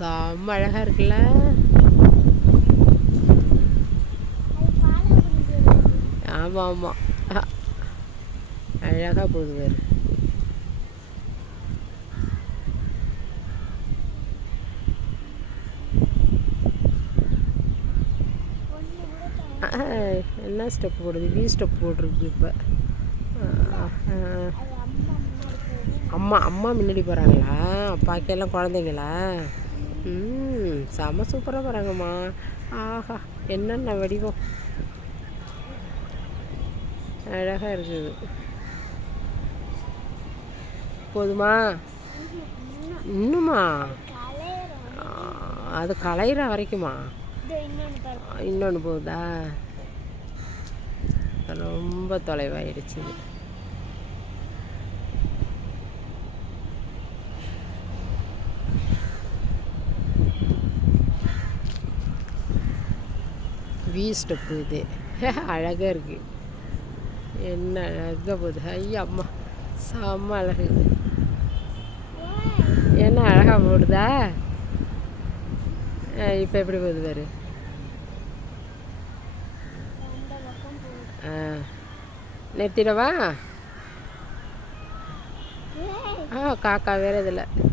செம்ம அழகாக இருக்குல்ல. ஆமாம் ஆமாம், அழகாக போகுது வேறு. என்ன ஸ்டெப் போடுது? வி ஸ்டெப் போட்டிருக்கு இப்போ. அம்மா அம்மா முன்னாடி போகிறாங்களா? பாக்கியெல்லாம் குழந்தைங்களா? செம சூப்பராக போகிறாங்கம்மா. ஆஹா, என்னென்ன வடிவம் அழகாக இருக்குது. போதுமா? இன்னுமா? அது கலையிற வரைக்குமா? இன்னொன்று போகுதா? ரொம்ப தொலைவாயிடுச்சு. வி ஸ்டெப்பு இது. அழகாக இருக்குது. என்ன அழகாக போகுது. ஐயா அம்மா, செம்ம அழகு. என்ன அழகாக போடுதா? இப்போ எப்படி போகுது பாரு. நிறுத்திடவா? காக்கா வேறு இதில்